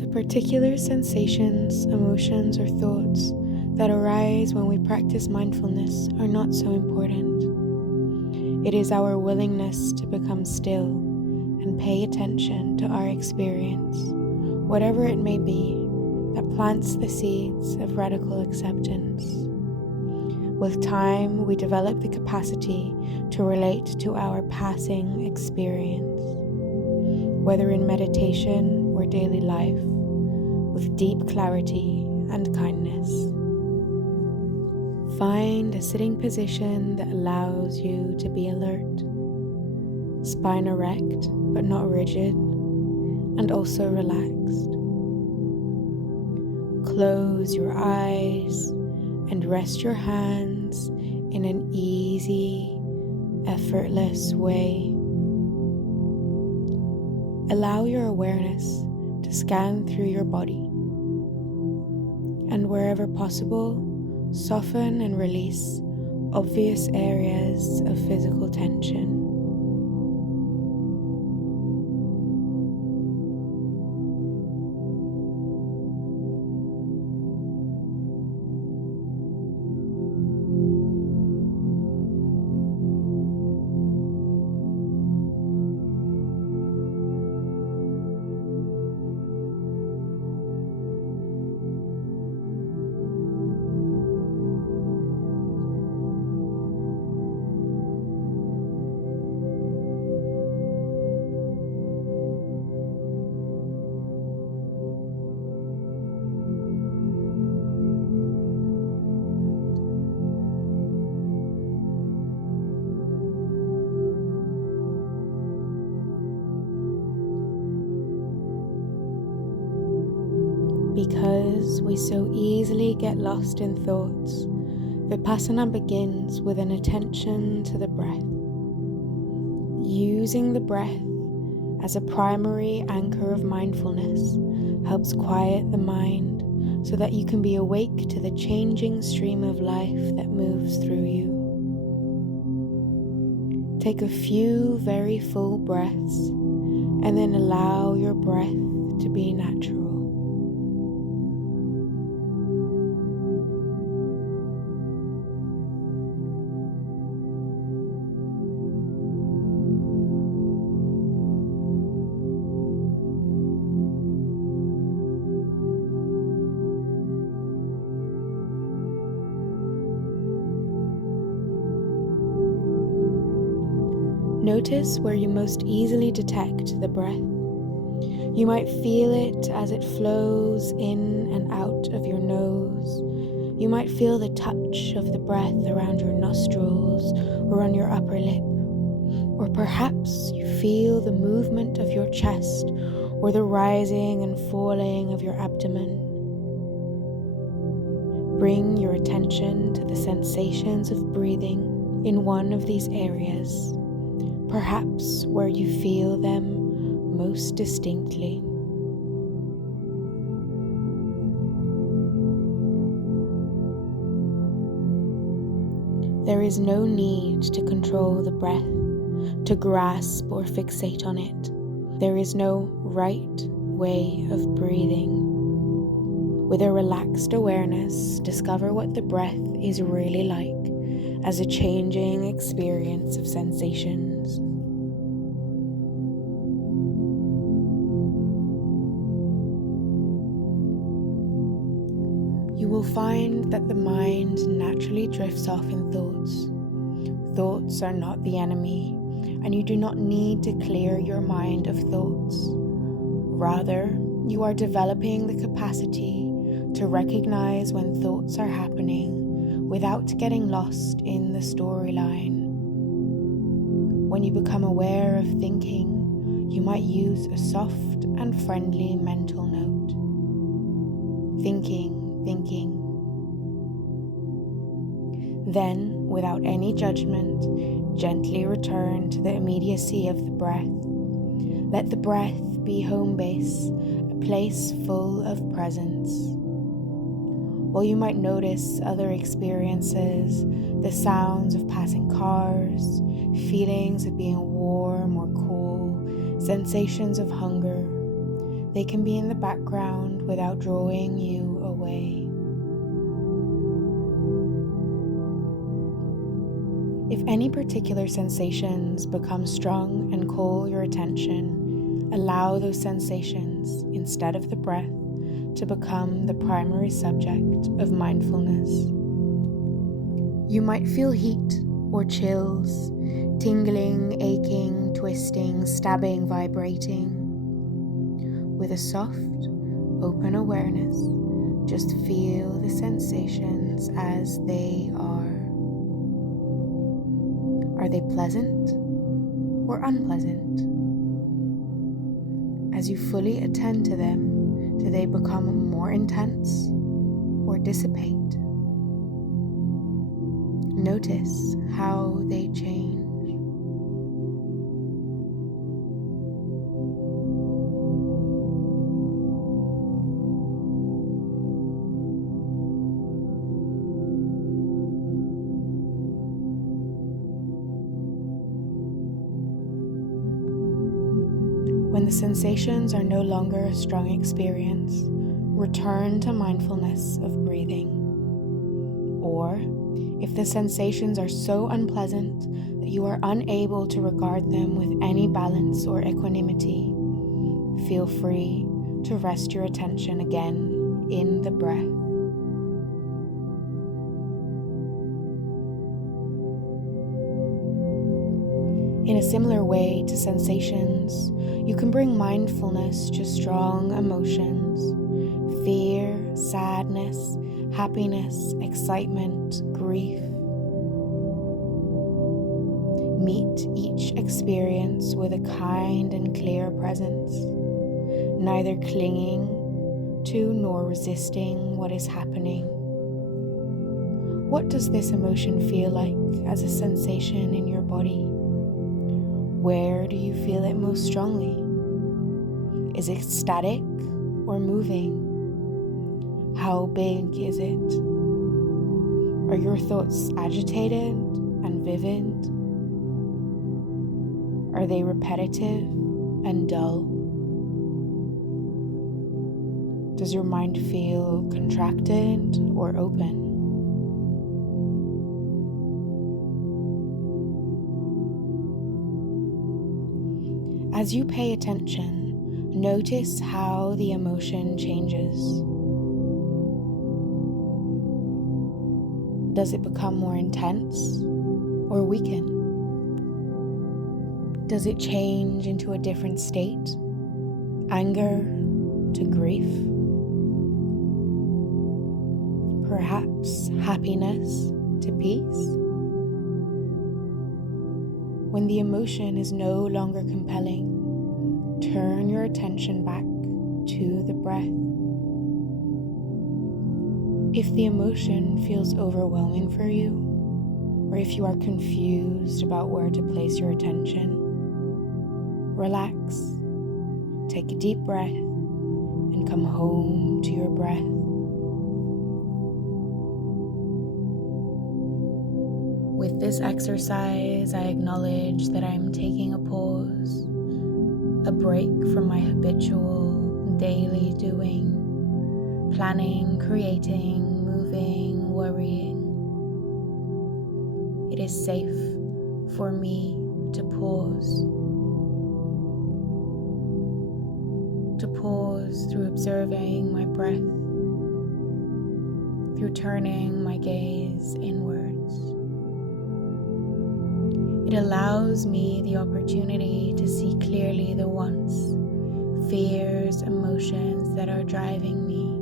The particular sensations, emotions, or thoughts that arise when we practice mindfulness are not so important. It is our willingness to become still and pay attention to our experience, whatever it may be, that plants the seeds of radical acceptance. With time, we develop the capacity to relate to our passing experience, whether in meditation or daily life, with deep clarity and kindness. Find a sitting position that allows you to be alert, spine erect but not rigid, and also relaxed. Close your eyes and rest your hands in an easy, effortless way. Allow your awareness to scan through your body, and wherever possible, soften and release obvious areas of physical tension. Because we so easily get lost in thoughts, Vipassana begins with an attention to the breath. Using the breath as a primary anchor of mindfulness helps quiet the mind so that you can be awake to the changing stream of life that moves through you. Take a few very full breaths and then allow your breath to be natural. Notice where you most easily detect the breath. You might feel it as it flows in and out of your nose. You might feel the touch of the breath around your nostrils or on your upper lip. Or perhaps you feel the movement of your chest or the rising and falling of your abdomen. Bring your attention to the sensations of breathing in one of these areas, perhaps where you feel them most distinctly. There is no need to control the breath, to grasp or fixate on it. There is no right way of breathing. With a relaxed awareness, discover what the breath is really like as a changing experience of sensations. You will find that the mind naturally drifts off in thoughts. Thoughts are not the enemy, and you do not need to clear your mind of thoughts. Rather, you are developing the capacity to recognize when thoughts are happening without getting lost in the storyline. When you become aware of thinking, you might use a soft and friendly mental note. Thinking. Then, without any judgment, gently return to the immediacy of the breath. Let the breath be home base, a place full of presence. While you might notice other experiences, the sounds of passing cars, feelings of being warm or cool, sensations of hunger, They can be in the background without drawing you away. If any particular sensations become strong and call your attention, allow those sensations, instead of the breath, to become the primary subject of mindfulness. You might feel heat or chills, tingling, aching, twisting, stabbing, vibrating. With a soft, open awareness, just feel the sensations as they are. Are they pleasant or unpleasant? As you fully attend to them, do they become more intense or dissipate? Notice how they change. When the sensations are no longer a strong experience, return to mindfulness of breathing. Or, if the sensations are so unpleasant that you are unable to regard them with any balance or equanimity, feel free to rest your attention again in the breath. In a similar way to sensations, you can bring mindfulness to strong emotions: fear, sadness, happiness, excitement, grief. Meet each experience with a kind and clear presence, neither clinging to nor resisting what is happening. What does this emotion feel like as a sensation in your body? Where do you feel it most strongly? Is it static or moving? How big is it? Are your thoughts agitated and vivid? Are they repetitive and dull? Does your mind feel contracted or open? As you pay attention, notice how the emotion changes. Does it become more intense or weaken? Does it change into a different state? Anger to grief? Perhaps happiness to peace? When the emotion is no longer compelling, turn your attention back to the breath. If the emotion feels overwhelming for you, or if you are confused about where to place your attention, relax, take a deep breath, and come home to your breath. With this exercise, I acknowledge that I am taking a pause, a break from my habitual daily doing, planning, creating, moving, worrying. It is safe for me to pause through observing my breath, through turning my gaze inwards. It allows me the opportunity to see clearly the wants, fears, emotions that are driving me,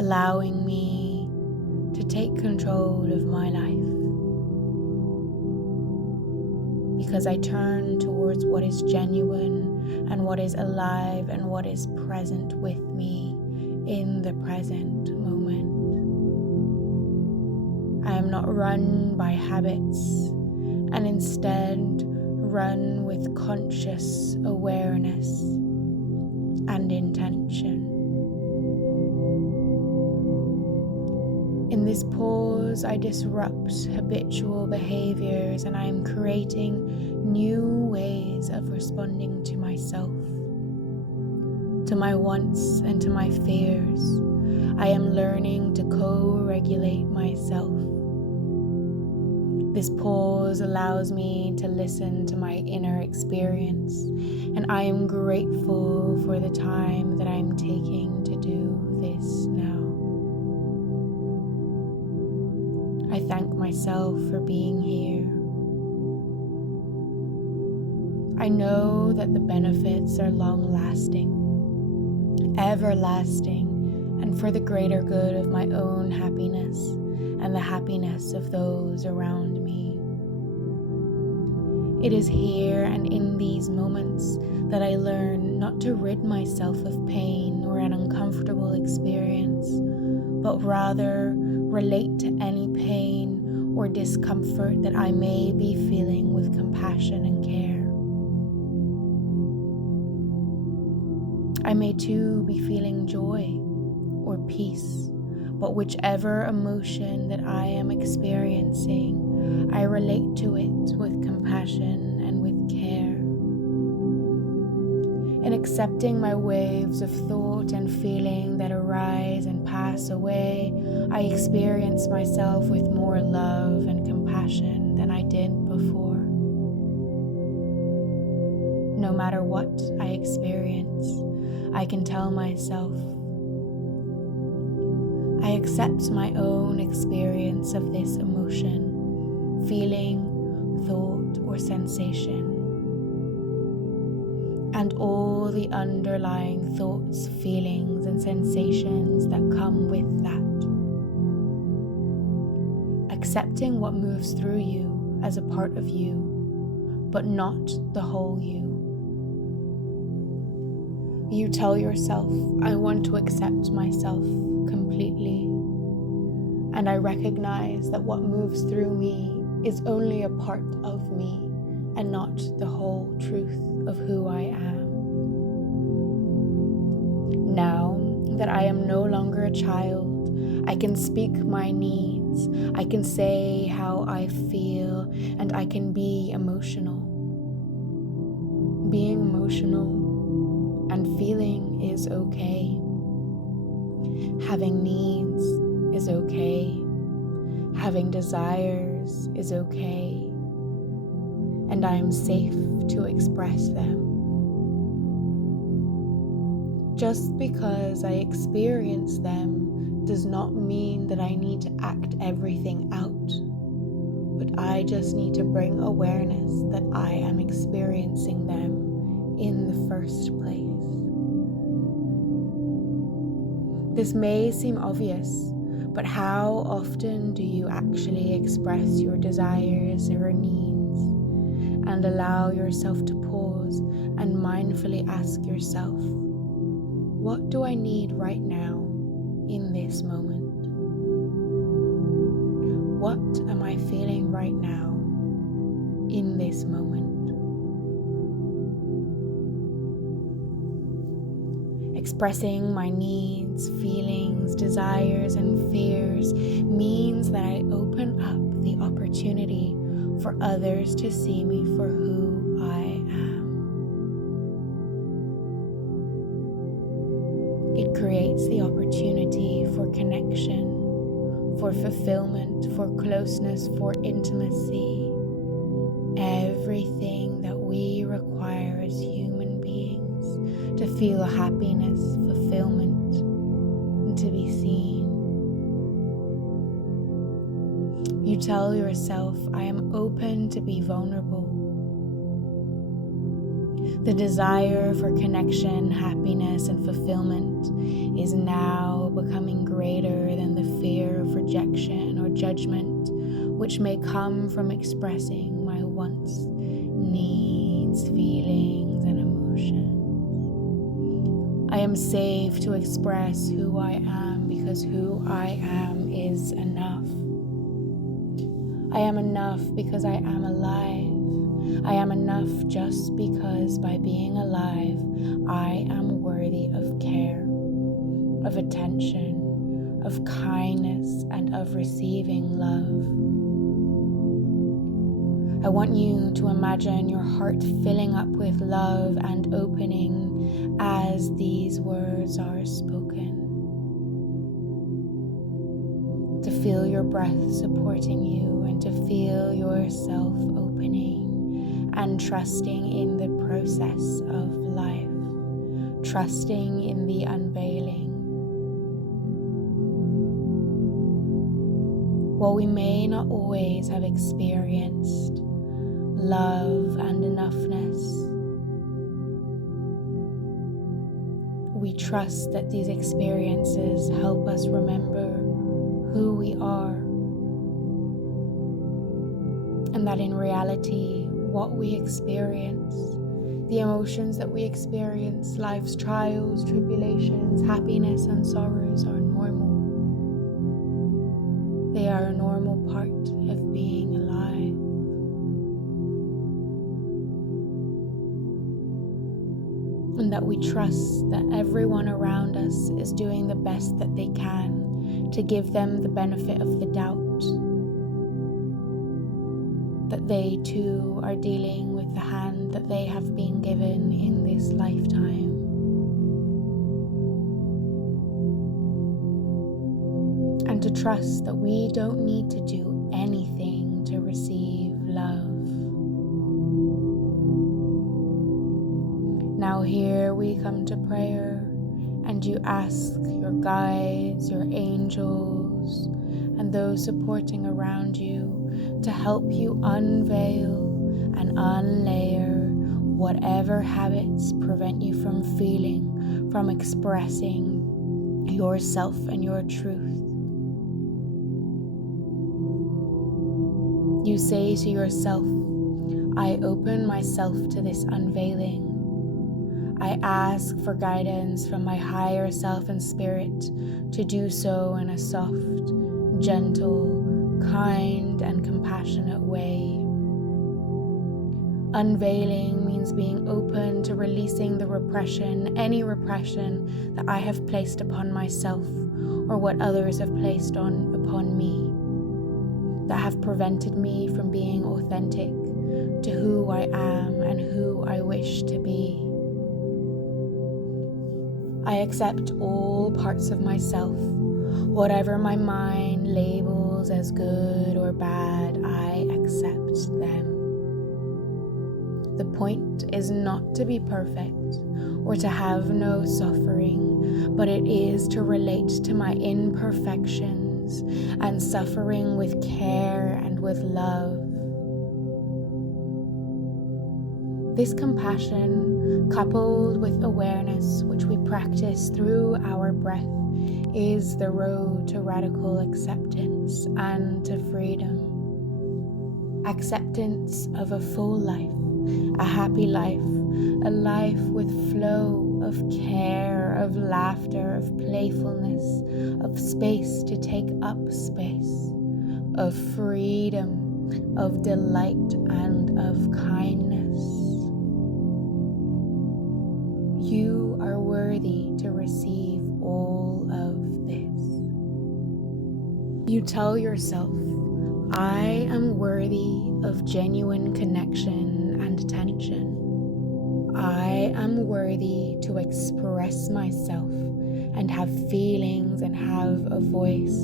allowing me to take control of my life. Because I turn towards what is genuine and what is alive and what is present with me in the present moment. I am not run by habits, and instead run with conscious awareness and intention. In this pause, I disrupt habitual behaviors and I am creating new ways of responding to myself, to my wants and to my fears. I am learning to co-regulate myself. This pause allows me to listen to my inner experience, and I am grateful for the time that I'm taking to do this now. I thank myself for being here. I know that the benefits are long-lasting, everlasting, and for the greater good of my own happiness and the happiness of those around me. It is here and in these moments that I learn not to rid myself of pain or an uncomfortable experience, but rather relate to any pain or discomfort that I may be feeling with compassion and care. I may too be feeling joy or peace, but whichever emotion that I am experiencing, I relate to it with compassion and with care. In accepting my waves of thought and feeling that arise and pass away, I experience myself with more love and compassion than I did before. No matter what I experience, I can tell myself, I accept my own experience of this emotion, feeling, thought, or sensation, and all the underlying thoughts, feelings, and sensations that come with that. Accepting what moves through you as a part of you, but not the whole you. You tell yourself, I want to accept myself completely, and I recognize that what moves through me is only a part of me and not the whole truth of who I am. Now that I am no longer a child, I can speak my needs, I can say how I feel, and I can be emotional. Being emotional and feeling is okay. Having needs is okay. Having desires is okay. And I am safe to express them. Just because I experience them does not mean that I need to act everything out, but I just need to bring awareness that I am experiencing them in the first place. This may seem obvious, but how often do you actually express your desires or needs and allow yourself to pause and mindfully ask yourself, what do I need right now in this moment? What am I feeling right now in this moment? Expressing my needs, feelings, desires, and fears means that I open up the opportunity for others to see me for who I am. It creates the opportunity for connection, for fulfillment, for closeness, for intimacy, everything that we require as human beings to feel happiness, fulfillment, and to be seen. You tell yourself, I am open to be vulnerable. The desire for connection, happiness, and fulfillment is now becoming greater than the fear of rejection or judgment, which may come from expressing my wants, needs, feelings, and emotions. I am safe to express who I am because who I am is enough. I am enough because I am alive. I am enough just because by being alive, I am worthy of care, of attention, of kindness, and of receiving love. I want you to imagine your heart filling up with love and opening as these words are spoken. To feel your breath supporting you and to feel yourself opening and trusting in the process of life, trusting in the unveiling. While we may not always have experienced love and enoughness, we trust that these experiences help us remember who we are, and that in reality, what we experience, the emotions that we experience, life's trials, tribulations, happiness and sorrows are normal. They are a normal part of being alive. And that we trust that everyone around us is doing the best that they can to give them the benefit of the doubt, that they too are dealing with the hand that they have been given in this lifetime. And to trust that we don't need to do anything to receive love. Now here we come to prayer, and you ask your guides, your angels, and those supporting around you to help you unveil and unlayer whatever habits prevent you from feeling, from expressing yourself and your truth. You say to yourself, I open myself to this unveiling. I ask for guidance from my higher self and spirit to do so in a soft, gentle, kind, and compassionate way. Unveiling means being open to releasing the repression, any repression that I have placed upon myself or what others have placed upon me, that have prevented me from being authentic to who I am and who I wish to be. I accept all parts of myself, whatever my mind labels as good or bad, I accept them. The point is not to be perfect or to have no suffering, but it is to relate to my imperfections and suffering with care and with love. This compassion, coupled with awareness, which we practice through our breath, is the road to radical acceptance and to freedom. Acceptance of a full life, a happy life, a life with flow of care, of laughter, of playfulness, of space to take up space, of freedom, of delight, and of kindness. You are worthy to receive all of this. You tell yourself, I am worthy of genuine connection and attention. I am worthy to express myself and have feelings and have a voice.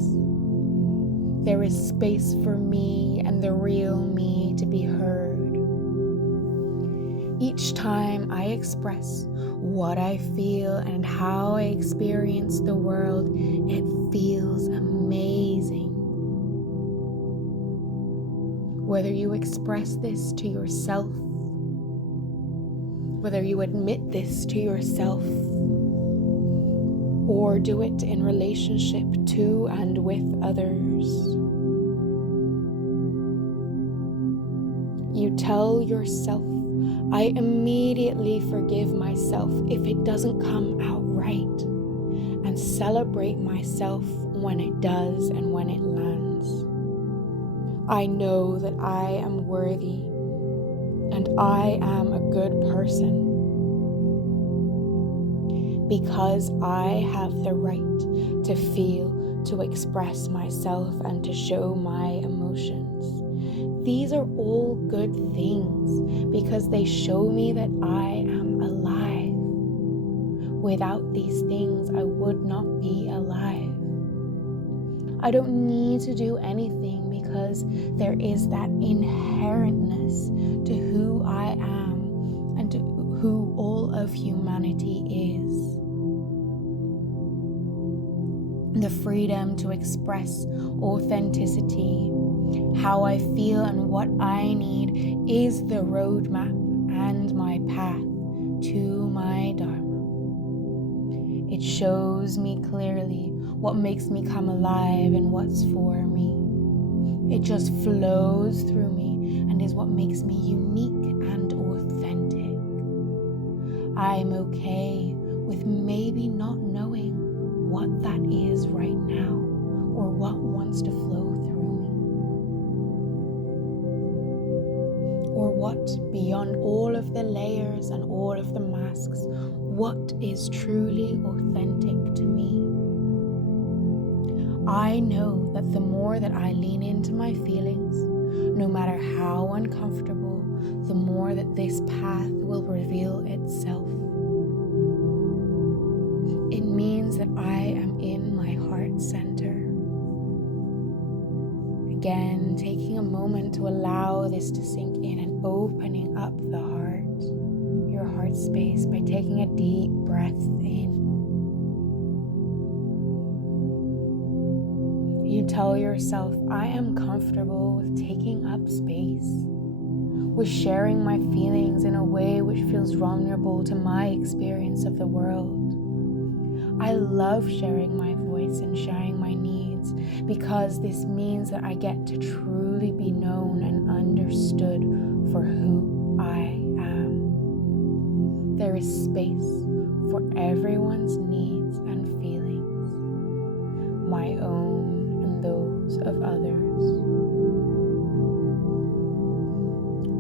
There is space for me and the real me to be heard. Each time I express what I feel and how I experience the world, it feels amazing. Whether you express this to yourself, whether you admit this to yourself, or do it in relationship to and with others, you tell yourself, I immediately forgive myself if it doesn't come out right, and celebrate myself when it does and when it lands. I know that I am worthy and I am a good person because I have the right to feel, to express myself, and to show my emotions. These are all good things because they show me that I am alive. Without these things, I would not be alive. I don't need to do anything because there is that inherentness to who I am and to who all of humanity is. The freedom to express authenticity, how I feel and what I need is the roadmap and my path to my Dharma. It shows me clearly what makes me come alive and what's for me. It just flows through me and is what makes me unique and authentic. I'm okay with maybe not knowing what that is right now or what wants to flow through me. Or what, beyond all of the layers and all of the masks, what is truly authentic to me. I know that the more that I lean into my feelings, no matter how uncomfortable, the more that this path will reveal itself. It means that I am in my heart center. Again, taking a moment to allow this to sink in and opening up the heart, your heart space, by taking a deep breath in. You tell yourself, I am comfortable with taking up space, with sharing my feelings in a way which feels vulnerable to my experience of the world. I love sharing my voice and sharing my needs because this means that I get to truly be known and understood for who I am. There is space for everyone's needs and feelings, my own and those of others.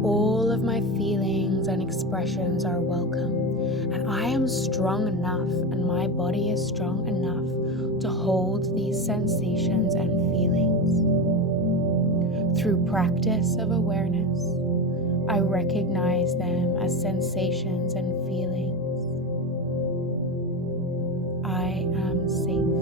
All of my feelings and expressions are welcome, and I am strong enough and my body is strong enough to hold these sensations and feelings. Through practice of awareness, I recognize them as sensations and feelings. I am safe.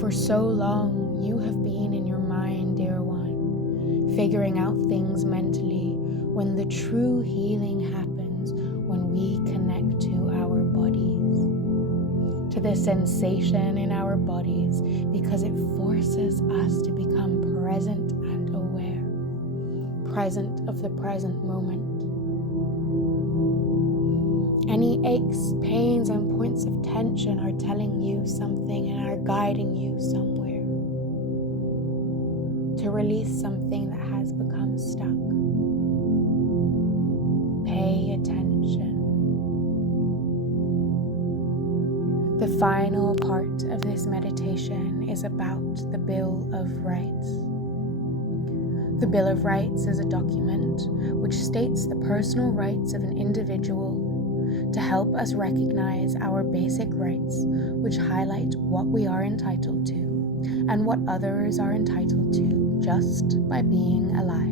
For so long, you have been in your mind, dear one, figuring out things mentally, when the true healing happens when we connect to our bodies, to the sensation in our bodies, because it forces us to become present and aware, present of the present moment. Any aches, pains, and points of tension are telling you something and are guiding you somewhere, to release something that has become stuck. Pay attention. The final part of this meditation is about the Bill of Rights. The Bill of Rights is a document which states the personal rights of an individual to help us recognize our basic rights, which highlight what we are entitled to and what others are entitled to just by being alive.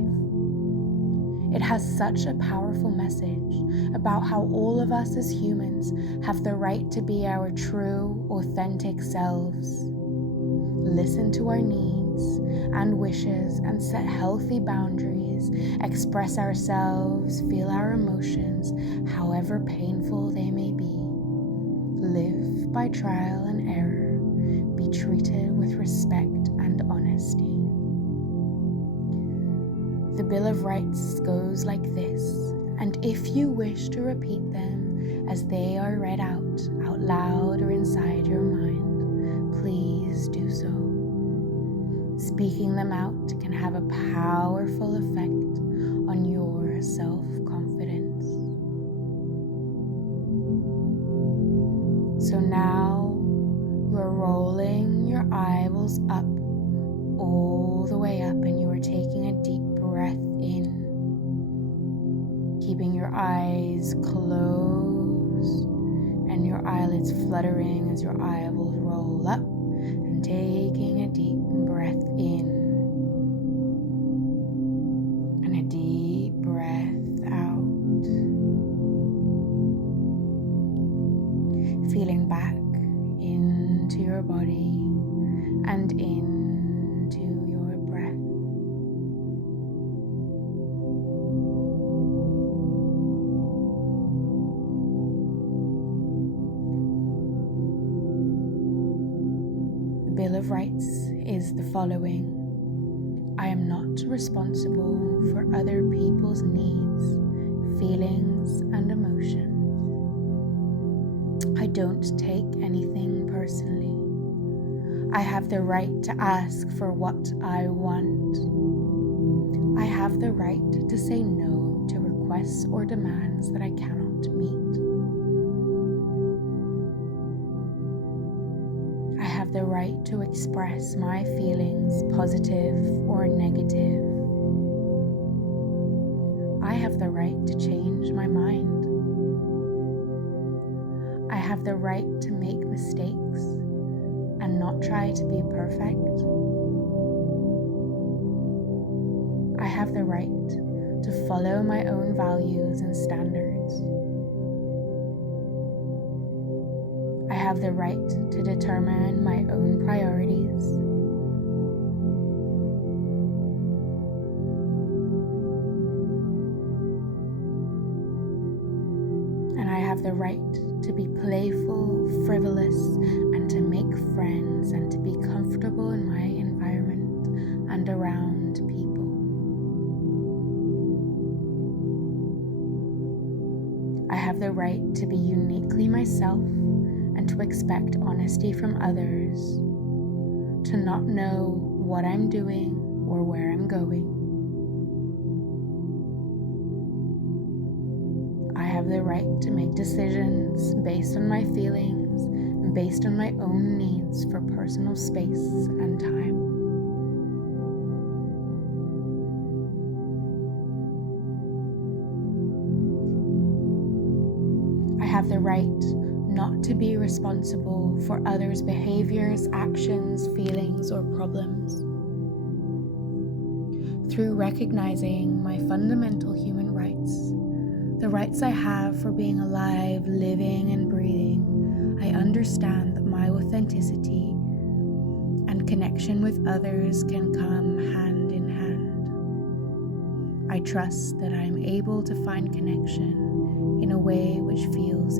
It has such a powerful message about how all of us as humans have the right to be our true, authentic selves, listen to our needs and wishes and set healthy boundaries, express ourselves, feel our emotions, however painful they may be, live by trial and error, be treated with respect and honesty. The Bill of Rights goes like this, and if you wish to repeat them as they are read out loud or inside your mind, please do so. Speaking them out can have a powerful effect on your self-confidence. So now you are rolling your eyeballs up, all the way up, and you are taking a deep breath in, keeping your eyes closed and your eyelids fluttering as your eyeballs roll up, and taking a deep breath in and a deep breath out. feeling back into your body and into your breath. The Bill of Rights is the following. I am not responsible for other people's needs, feelings, and emotions. I don't take anything personally. I have the right to ask for what I want. I have the right to say no to requests or demands that I cannot meet. I have the right to express my feelings, positive or negative. I have the right to change my mind. I have the right to make mistakes and not try to be perfect. I have the right to follow my own values and standards. I have the right to determine my own priorities. And I have the right to be playful, frivolous, and to make friends and to be comfortable in my environment and around people. I have the right to be uniquely myself and to expect honesty from others, to not know what I'm doing or where I'm going. I have the right to make decisions based on my feelings and based on my own needs for personal space and time. I have the right not to be responsible for others' behaviors, actions, feelings, or problems. Through recognizing my fundamental human rights, the rights I have for being alive, living, and breathing, I understand that my authenticity and connection with others can come hand in hand. I trust that I am able to find connection in a way which feels